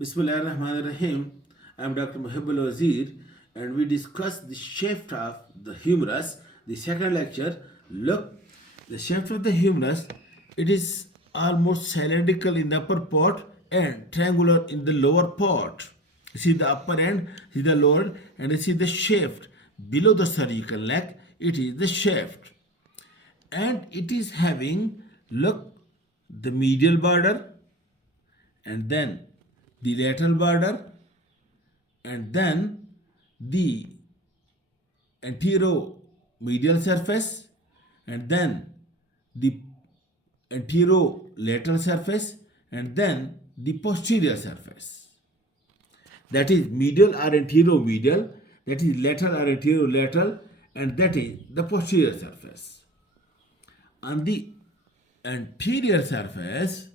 Bismillahirrahmanirrahim. I am Dr. Mohibullah Wazir, and we discuss the shaft of the humerus. The second lecture. Look, the shaft of the humerus, it is almost cylindrical in the upper part and triangular in the lower part. You see the upper end, see the lower, and you see the shaft below the cervical neck. It is the shaft, and it is having, look, the medial border, and then the lateral border, and then the anteromedial surface, and then the anterolateral surface, and then the posterior surface. That is medial or anteromedial, that is lateral or anterolateral, and that is the posterior surface. On the anterior surface,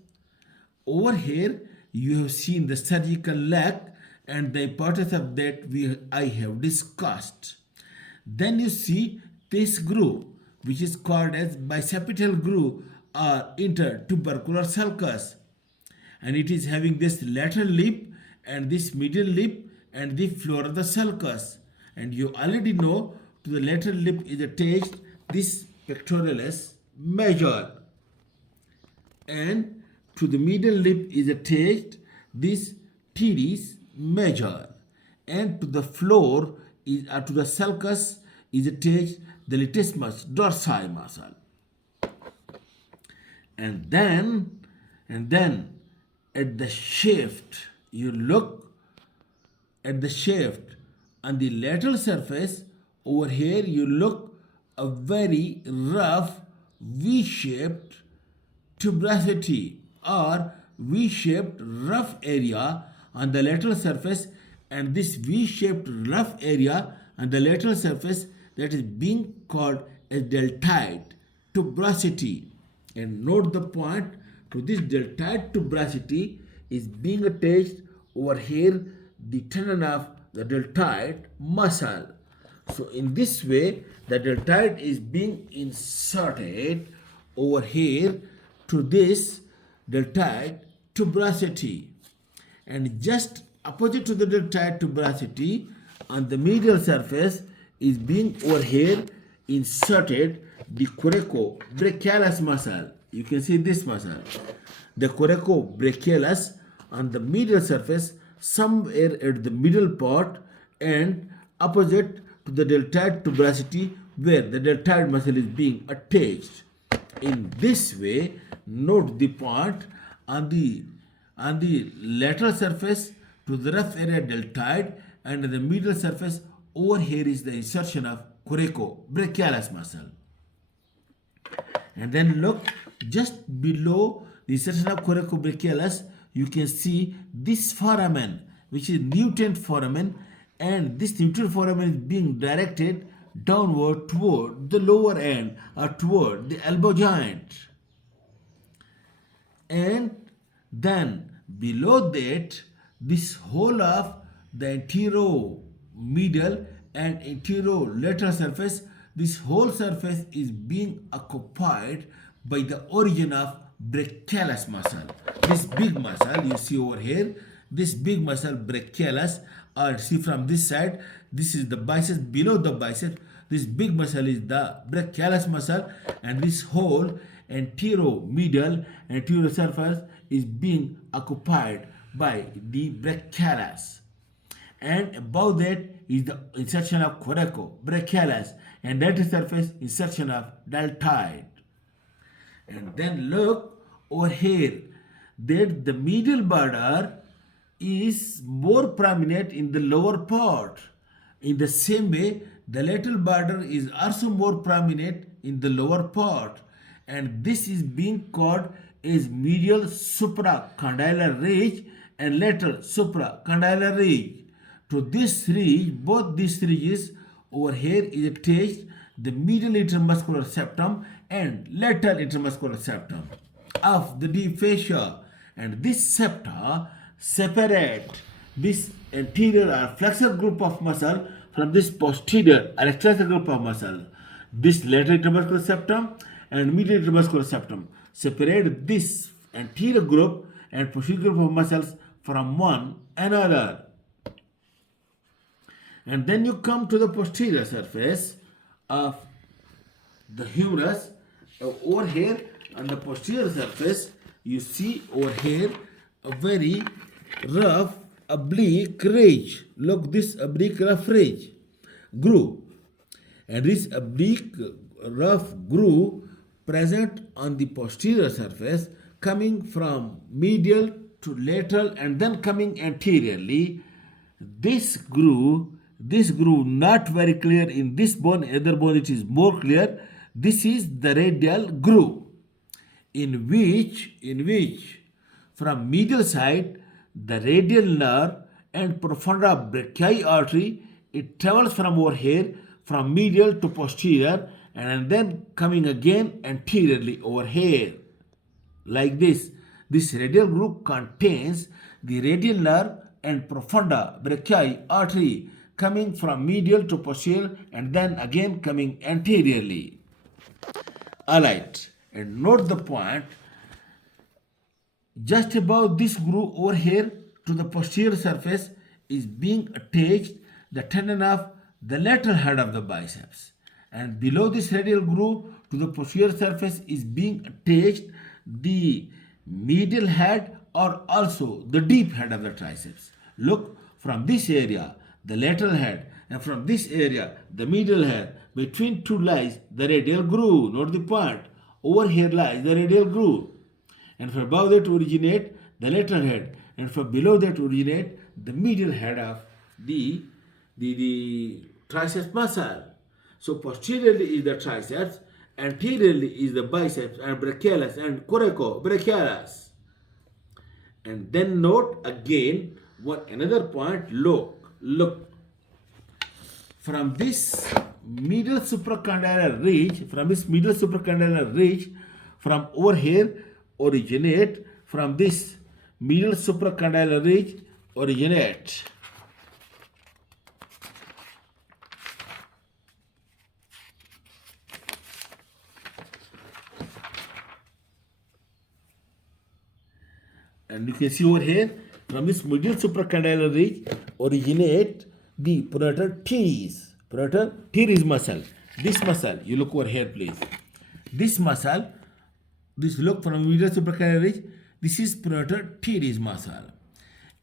over here you have seen the surgical leg, and the importance of that I have discussed. Then you see this groove, which is called as bicipital groove or intertubercular sulcus, and it is having this lateral lip and this medial lip and the floor of the sulcus. And you already know to the lateral lip is attached this pectoralis major, and to the medial lip is attached this teres major, and to the floor is to the sulcus is attached the latissimus dorsi muscle. And then at the shaft, you look at the shaft on the lateral surface. Over here you look a very rough V-shaped tuberosity or V-shaped rough area on the lateral surface, and this V-shaped rough area on the lateral surface, that is being called as deltoid tuberosity. And note the point, to this deltoid tuberosity is being attached over here the tendon of the deltoid muscle. So in this way the deltoid is being inserted over here to this deltoid tuberosity, and just opposite to the deltoid tuberosity on the medial surface is being over here inserted the coracobrachialis muscle. You can see this muscle, the coracobrachialis, on the medial surface somewhere at the middle part and opposite to the deltoid tuberosity where the deltoid muscle is being attached. In this way, note the point, on the lateral surface to the rough area deltoid, and on the medial surface over here is the insertion of coracobrachialis muscle. And then look, just below the insertion of coracobrachialis, you can see this foramen, which is nutant foramen, and this nutant foramen is being directed downward toward the lower end or toward the elbow joint. And then below that, this whole of the anteromedial and anterolateral surface, this whole surface is being occupied by the origin of brachialis muscle. This big muscle you see over here, this big muscle brachialis, or see from this side, this is the biceps, below the bicep, this big muscle is the brachialis muscle, and this whole anteromedial anterior surface is being occupied by the brachialis. And above that is the insertion of coracobrachialis, and that surface insertion of deltoid. And then look over here, that the medial border is more prominent in the lower part. In the same way, the lateral border is also more prominent in the lower part, and this is being called as medial supracondylar ridge and lateral supracondylar ridge. To this ridge, both these ridges over here is attached the medial intermuscular septum and lateral intermuscular septum of the deep fascia, and this septa separate this anterior or flexor group of muscle from this posterior or extensor group of muscle. This lateral intermuscular septum and medial intermuscular septum separate this anterior group and posterior group of muscles from one another. And then you come to the posterior surface of the humerus. Over here on the posterior surface, you see over here a very rough oblique ridge. Look, this oblique rough ridge, groove. And this oblique rough groove present on the posterior surface, coming from medial to lateral and then coming anteriorly. This groove not very clear in this bone, other bone it is more clear. This is the radial groove, in which from medial side the radial nerve and profunda brachii artery, it travels from over here from medial to posterior and then coming again anteriorly over here, like this. This radial groove contains the radial nerve and profunda brachii artery coming from medial to posterior and then again coming anteriorly. Alright, and note the point, just above this groove over here to the posterior surface is being attached the tendon of the lateral head of the biceps, and below this radial groove to the posterior surface is being attached the medial head or also the deep head of the triceps. Look, from this area the lateral head and from this area the medial head, between two lies the radial groove. Note the point, over here lies the radial groove, and from above that originate the lateral head, and from below that originate the medial head of the triceps muscle. So posteriorly is the triceps, anteriorly is the biceps and brachialis and coracobrachialis. And then note again another point. Look, from this medial supracondylar ridge, from over here originate, from this medial supracondylar ridge originate and you can see over here from this medial supracondylar ridge originate the pronator teres. Pronator teres muscle. This muscle, you look over here please. This muscle, this look from medial supracondylar ridge, this is pronator teres muscle.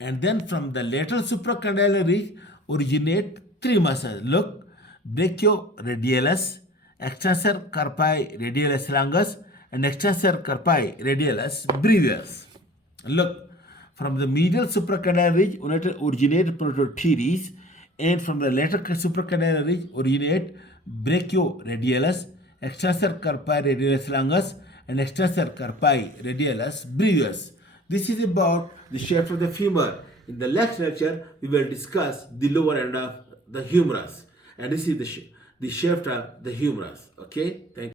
And then from the lateral supracondylar ridge originate three muscles. Look, brachioradialis, extensor carpi radialis longus, and extensor carpi radialis brevis. Look, from the medial supracondylar ridge originate pronator teres, and from the lateral supracondylar ridge originate brachioradialis, extensor carpi radialis longus, and extensor carpi radialis brevis. This is about the shaft of the femur. In the next lecture, we will discuss the lower end of the humerus, and this is the shaft of the humerus. Okay, thank you.